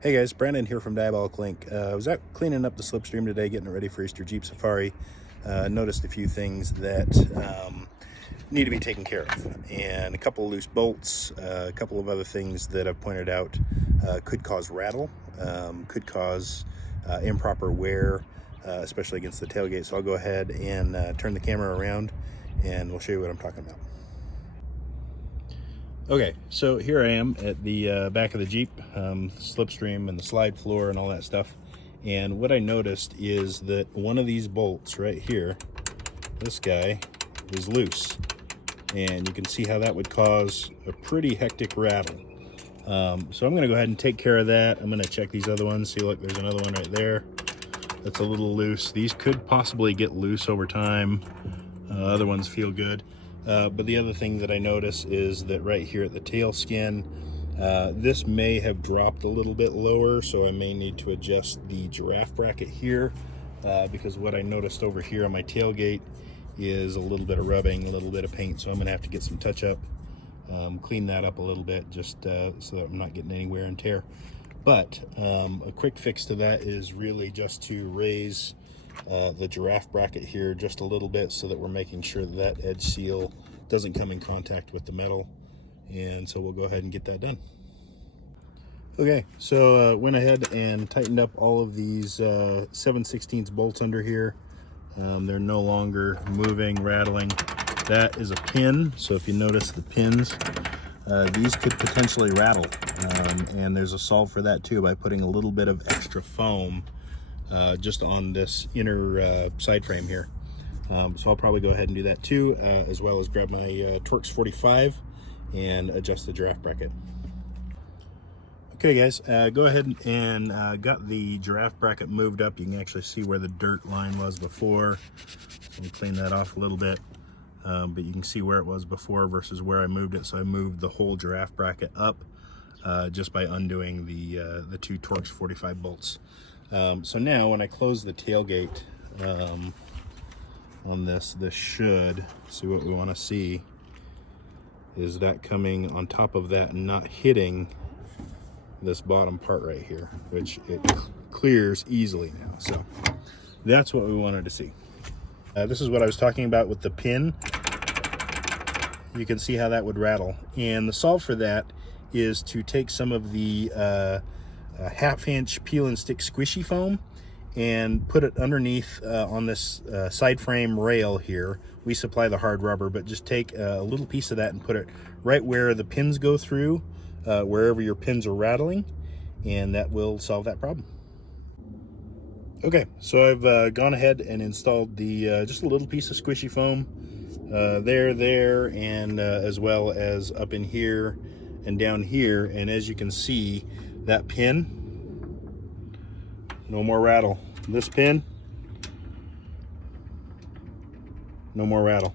Hey guys, Brandon here from Diabolic Link. I was out cleaning up the Slipstream today, getting it ready for Easter Jeep Safari. Noticed a few things that need to be taken care of, and a couple of loose bolts, a couple of other things that I've pointed out could cause rattle, could cause improper wear, especially against the tailgate. So I'll go ahead and turn the camera around and we'll show you what I'm talking about. Okay, so here I am at the back of the Jeep, Slipstream and the slide floor and all that stuff. And what I noticed is that one of these bolts right here, this guy, is loose. And you can see how that would cause a pretty hectic rattle. So I'm gonna go ahead and take care of that. I'm gonna check these other ones. See, look, there's another one right there that's a little loose. These could possibly get loose over time. Other ones feel good. But the other thing that I notice is that right here at the tail skin, this may have dropped a little bit lower, so I may need to adjust the giraffe bracket here, because what I noticed over here on my tailgate is a little bit of rubbing, a little bit of paint, so I'm gonna have to get some touch up, clean that up a little bit, just so that I'm not getting any wear and tear. But a quick fix to that is really just to raise the giraffe bracket here just a little bit, so that we're making sure that that edge seal doesn't come in contact with the metal. And so we'll go ahead and get that done. Okay, so went ahead and tightened up all of these 7/16 bolts under here. They're no longer moving, rattling. That is a pin, so if you notice the pins, these could potentially rattle, and there's a solve for that too by putting a little bit of extra foam just on this inner side frame here. So I'll probably go ahead and do that too, as well as grab my Torx 45 and adjust the giraffe bracket. Okay guys, go ahead and got the giraffe bracket moved up. You can actually see where the dirt line was before. So I'll clean that off a little bit, but you can see where it was before versus where I moved it. So I moved the whole giraffe bracket up just by undoing the two Torx 45 bolts. So now when I close the tailgate on this should, see, what we want to see is that coming on top of that and not hitting this bottom part right here, which it clears easily now. So that's what we wanted to see. This is what I was talking about with the pin. You can see how that would rattle, and the solve for that is to take some of the 1/2-inch peel and stick squishy foam and put it underneath on this side frame rail here. We supply the hard rubber, but just take a little piece of that and put it right where the pins go through, wherever your pins are rattling, and that will solve that problem. Okay, so I've gone ahead and installed the just a little piece of squishy foam there, and as well as up in here and down here. And as you can see, that pin, no more rattle. This pin, no more rattle.